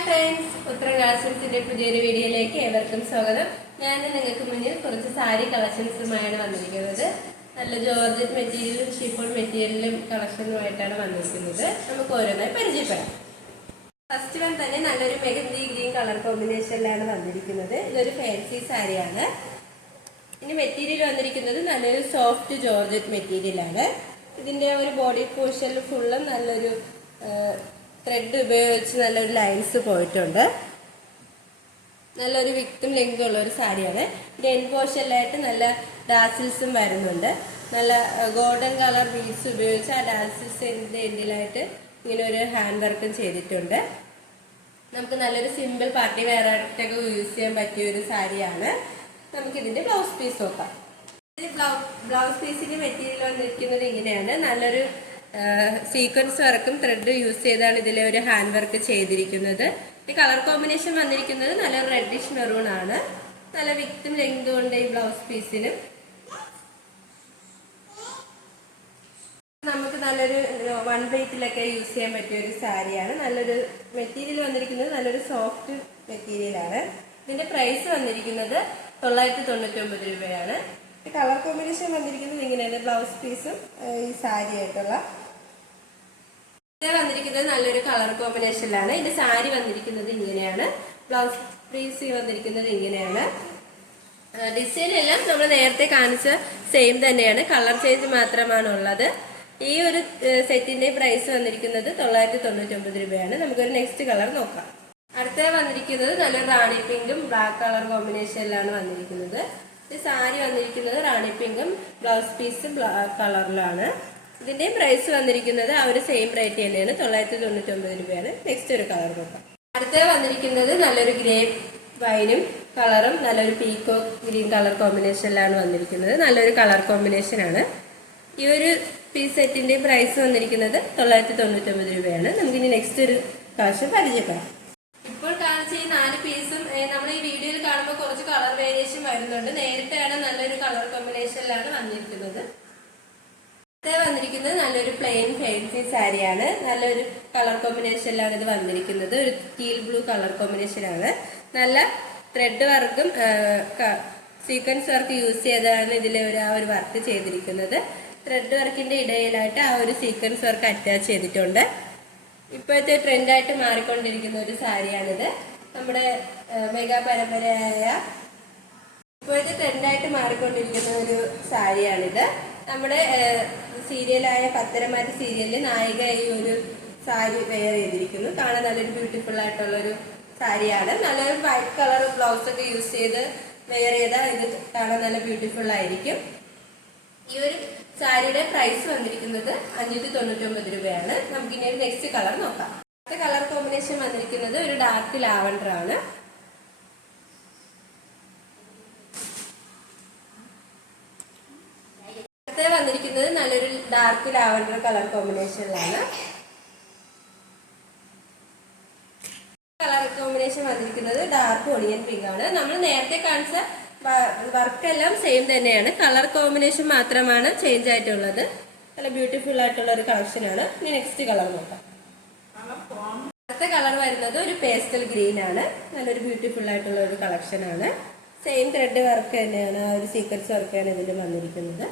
Hi friends, ഉത്തരം കളക്ഷൻസിന്റെ പുതിയൊരു വീഡിയോയിലേക്ക് ഏവർക്കും സ്വാഗതം. ഞാൻ നിങ്ങൾക്ക് മുന്നിൽ കുറച്ച് സാരി കളക്ഷൻസുമായാണ് വന്നിരിക്കുന്നത്. നല്ല ജോർജറ്റ് മെറ്റീരിയലും ഷിഫോൺ മെറ്റീരിയലും കളക്ഷനുമായിട്ടാണ് വന്നിരിക്കുന്നത്. നമുക്ക് ഓരോന്നായി പരിചയപ്പെടാം. ഫസ്റ്റ് വൺ തന്നെ നല്ലൊരു മെഹന്തി ഗ്രീൻ കളർ കോമ്പിനേഷനിലാണ് വന്നിരിക്കുന്നത്. ഇതൊരു ഫാൻസി സാരിയാണ്. ഇനി മെറ്റീരിയൽ വന്നിരിക്കുന്നത് നല്ലൊരു സോഫ്റ്റ് ജോർജറ്റ് മെറ്റീരിയലാണ്. ഇതിന്റെ ഒരു ബോഡി പോർഷനിൽ ഫുള്ളും നല്ലൊരു ത്രെഡ് ഉപയോഗിച്ച് നല്ലൊരു ലൈൻസ് പോയിട്ടുണ്ട്. നല്ലൊരു വിക്തും ലെങ്തും ഉള്ള ഒരു സാരിയാണ്. എൻ പോർഷനിലായിട്ട് നല്ല ഡാസിൽസും വരുന്നുണ്ട്. നല്ല ഗോൾഡൻ കളർ ബീഡ്സ് ഉപയോഗിച്ച് ആ ഡാസിൽസിന്റെ എൻഡിലായിട്ട് ഇങ്ങനെ ഒരു ഹാൻഡ് വർക്കും ചെയ്തിട്ടുണ്ട്. നമുക്ക് നല്ലൊരു സിമ്പിൾ പാർട്ടി വെയർ ആയിട്ടൊക്കെ യൂസ് ചെയ്യാൻ പറ്റിയ ഒരു സാരിയാണ്. നമുക്കിതിന്റെ ബ്ലൗസ് പീസ് നോക്കാം. ബ്ലൗസ് പീസിന്റെ മെറ്റീരിയൽ വന്നിരിക്കുന്നത് ഇങ്ങനെയാണ്. നല്ലൊരു സീക്വൻസ് വർക്കും ത്രെഡ് യൂസ് ചെയ്താണ് ഇതിലെ ഒരു ഹാൻഡ് വർക്ക് ചെയ്തിരിക്കുന്നത്. ഈ കളർ കോമ്പിനേഷൻ വന്നിരിക്കുന്നത് നല്ലൊരു റെഡിഷ് മെറൂൺ ആണ്. നല്ല വിക്തും ലെങ്തും ഉണ്ട് ഈ ബ്ലൗസ് പീസിനും. നമുക്ക് നല്ലൊരു വൺ വെയ്റ്റിലൊക്കെ യൂസ് ചെയ്യാൻ പറ്റിയ ഒരു സാരിയാണ്. നല്ലൊരു മെറ്റീരിയൽ വന്നിരിക്കുന്നത് നല്ലൊരു സോഫ്റ്റ് മെറ്റീരിയലാണ്. ഇതിന്റെ പ്രൈസ് വന്നിരിക്കുന്നത് 999 രൂപയാണ്. കളർ കോമ്പിനേഷൻ വന്നിരിക്കുന്നത് ഇങ്ങനെയാണ്. ബ്ലൗസ് പീസും ഈ സാരി ആയിട്ടുള്ള വന്നിരിക്കുന്നത് നല്ലൊരു കളർ കോമ്പിനേഷനിലാണ്. ഇതിന്റെ സാരി വന്നിരിക്കുന്നത് ഇങ്ങനെയാണ്. ബ്ലൗസ് പീസ് വന്നിരിക്കുന്നത് ഇങ്ങനെയാണ്. ഡിസൈൻ എല്ലാം നമ്മൾ നേരത്തെ കാണിച്ച സെയിം തന്നെയാണ്. കളർ ചേഞ്ച് മാത്രമാണ് ഉള്ളത്. ഈ ഒരു സെറ്റിന്റെ പ്രൈസ് വന്നിരിക്കുന്നത് 999 രൂപയാണ്. നമുക്കൊരു നെക്സ്റ്റ് കളർ നോക്കാം. അടുത്ത വന്നിരിക്കുന്നത് നല്ലൊരു റാണി പിങ്കും ബ്ലാക്ക് കളർ കോമ്പിനേഷനിലാണ് വന്നിരിക്കുന്നത്. സാരി വന്നിരിക്കുന്നത് റാണി പിങ്കും ബ്ലൗസ് പീസ് ബ്ലാക്ക് കളറിലാണ്. ഇതിന്റെ പ്രൈസ് വന്നിരിക്കുന്നത് ആ ഒരു സെയിം റേറ്റ് തന്നെയാണ്. 999 രൂപയാണ്. നെക്സ്റ്റ് ഒരു കളർ നോക്കാം. അടുത്ത വന്നിരിക്കുന്നത് നല്ലൊരു ഗ്രേ വൈനും കളറും നല്ലൊരു പീക്കോ ഗ്രീൻ കളർ കോമ്പിനേഷനിലാണ് വന്നിരിക്കുന്നത്. നല്ലൊരു കളർ കോമ്പിനേഷൻ ആണ്. ഈ ഒരു പീസ് സെറ്റിന്റെ പ്രൈസ് വന്നിരിക്കുന്നത് 999 രൂപയാണ്. നമുക്കിനി നെക്സ്റ്റ് ഒരു കളക്ഷൻ പരിചയപ്പെടാം. ഇപ്പോൾ കാണിച്ച ഈ 4 പീസും നമ്മൾ ഈ വീഡിയോയിൽ കാണുമ്പോൾ കുറച്ച് കളർ വേരിയേഷൻ വരുന്നുണ്ട്. നേരിട്ടാണ് നല്ലൊരു കളർ കോമ്പിനേഷനിലാണ് വന്നിരിക്കുന്നത്. വന്നിരിക്കുന്നത് നല്ലൊരു പ്ലെയിൻ ഫാൻസി സാരിയാണ്. നല്ലൊരു കളർ കോമ്പിനേഷനിലാണ് ഇത് വന്നിരിക്കുന്നത്. ഒരു ടീൽ ബ്ലൂ കളർ കോമ്പിനേഷൻ ആണ്. നല്ല ത്രെഡ് വർക്കും സീക്വൻസ് വർക്ക് യൂസ് ചെയ്താണ് ഇതിലെ ആ ഒരു വർക്ക് ചെയ്തിരിക്കുന്നത്. ത്രെഡ് വർക്കിന്റെ ഇടയിലായിട്ട് ആ ഒരു സീക്വൻസ് വർക്ക് അറ്റാച്ച് ചെയ്തിട്ടുണ്ട്. ഇപ്പോഴത്തെ ട്രെൻഡായിട്ട് മാറിക്കൊണ്ടിരിക്കുന്ന ഒരു സാരിയാണിത്. നമ്മുടെ മെഗാ പരമ്പരയായ ഇപ്പോഴത്തെ ട്രെൻഡായിട്ട് മാറിക്കൊണ്ടിരിക്കുന്ന ഒരു സാരിയാണിത്. നമ്മുടെ സീരിയലായ പത്തരമാറ്റ് സീരിയലിൽ നായിക ഈ ഒരു സാരി വെയർ ചെയ്തിരിക്കുന്നു. കാണാൻ നല്ലൊരു ബ്യൂട്ടിഫുൾ ആയിട്ടുള്ള ഒരു സാരിയാണ്. നല്ലൊരു വൈറ്റ് കളർ ബ്ലൗസ് ഒക്കെ യൂസ് ചെയ്ത് വെയർ ചെയ്താൽ ഇത് കാണാൻ നല്ല ബ്യൂട്ടിഫുൾ ആയിരിക്കും. ഈ ഒരു സാരിയുടെ പ്രൈസ് വന്നിരിക്കുന്നത് 599 രൂപയാണ്. നമുക്കിനി ഒരു നെക്സ്റ്റ് കളർ നോക്കാം. അടുത്ത കളർ കോമ്പിനേഷൻ വന്നിരിക്കുന്നത് ഒരു ഡാർക്ക് ലാവൻഡർ ആണ്. അടുത്ത വന്നിരിക്കുന്നത് നല്ലൊരു ഡാർക്ക് ലാവൻഡർ കളർ കോമ്പിനേഷനിലാണ്. കളർ കോമ്പിനേഷൻ വന്നിരിക്കുന്നത് ഡാർക്ക് ഒണിയൻ പിങ്ക് ആണ്. നമ്മൾ നേരത്തെ കാണിച്ച വർക്കെല്ലാം സെയിം തന്നെയാണ്. കളർ കോമ്പിനേഷൻ മാത്രമാണ് ചേഞ്ച് ആയിട്ടുള്ളത്. നല്ല ബ്യൂട്ടിഫുൾ ആയിട്ടുള്ള ഒരു കളക്ഷൻ ആണ്. ഇനി നെക്സ്റ്റ് കളർ നോക്കാം. അടുത്ത കളർ വരുന്നത് ഒരു പേസ്റ്റൽ ഗ്രീൻ ആണ്. നല്ലൊരു ബ്യൂട്ടിഫുൾ ആയിട്ടുള്ള ഒരു കളക്ഷൻ ആണ്. സെയിം ത്രെഡ് വർക്ക് തന്നെയാണ്. ആ ഒരു സീക്വൻസ് വർക്കാണ് ഇതിൽ വന്നിരിക്കുന്നത്.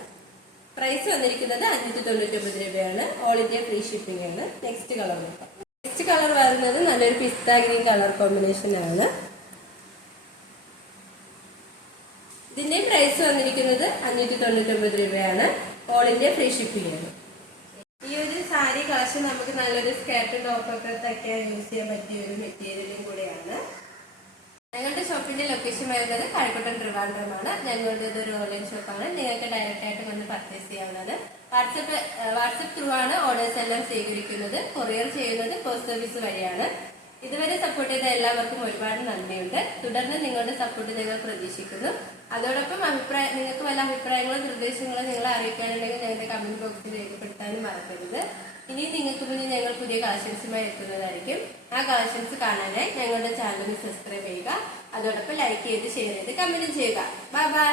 പ്രൈസ് വന്നിരിക്കുന്നത് 599 രൂപയാണ്. ഓൾ ഇന്ത്യ ഫ്രീ ഷിപ്പിംഗ് ആണ്. നെക്സ്റ്റ് കളർ നോക്കാം. നെക്സ്റ്റ് കളർ വരുന്നത് നല്ലൊരു പിസ്ത ഗ്രീൻ കളർ കോമ്പിനേഷൻ ആണ്. ഇതിന്റെ പ്രൈസ് വന്നിരിക്കുന്നത് 599 രൂപയാണ്. ഓൾ ഇന്ത്യ ഫ്രീ ഷിപ്പിംഗ് ആണ്. ഈ ഒരു സാരി കളക്ഷൻ നമുക്ക് നല്ലൊരു സ്കേർട്ടും ടോപ്പൊക്കെ തയ്ക്കാൻ യൂസ് ചെയ്യാൻ പറ്റിയ ഒരു മെറ്റീരിയലും കൂടെയാണ്. ഞങ്ങളുടെ ഷോപ്പിന്റെ ലൊക്കേഷൻ വരുന്നത് കഴക്കൂട്ടം ട്രിവാൻഡ്രമാണ്. ഞങ്ങളുടെ ഇതൊരു ഓൺലൈൻ ഷോപ്പാണ്. നിങ്ങൾക്ക് ഡയറക്റ്റ് ആയിട്ട് വന്ന് പർച്ചേസ് ചെയ്യാവുന്നത്. വാട്സപ്പ് ത്രൂ ആണ് ഓർഡേഴ്സ് എല്ലാം സ്വീകരിക്കുന്നത്. കൊറിയർ ചെയ്യുന്നത് പോസ്റ്റ് സർവീസ് വഴിയാണ്. ഇതുവരെ സപ്പോർട്ട് ചെയ്ത എല്ലാവർക്കും ഒരുപാട് നന്ദിയുണ്ട്. തുടർന്ന് നിങ്ങളുടെ സപ്പോർട്ട് ഞങ്ങൾ പ്രതീക്ഷിക്കുന്നു. അതോടൊപ്പം നിങ്ങൾക്ക് വല്ല അഭിപ്രായങ്ങളോ നിർദ്ദേശങ്ങളോ നിങ്ങളെ അറിയിക്കാനുണ്ടെങ്കിൽ ഞങ്ങളുടെ കമന്റ് ബോക്സിൽ രേഖപ്പെടുത്താനും മറക്കരുത്. ഇനി നിങ്ങൾക്ക് മുന്നിൽ ഞങ്ങൾ പുതിയ കളക്ഷൻസുമായി എത്തുന്നതായിരിക്കും. ആ കളക്ഷൻസ് കാണാനായി ഞങ്ങളുടെ ചാനൽ സബ്സ്ക്രൈബ് ചെയ്യുക. അതോടൊപ്പം ലൈക്ക് ചെയ്ത് ഷെയർ ചെയ്ത് കമന്റ് ചെയ്യുക. Bye bye.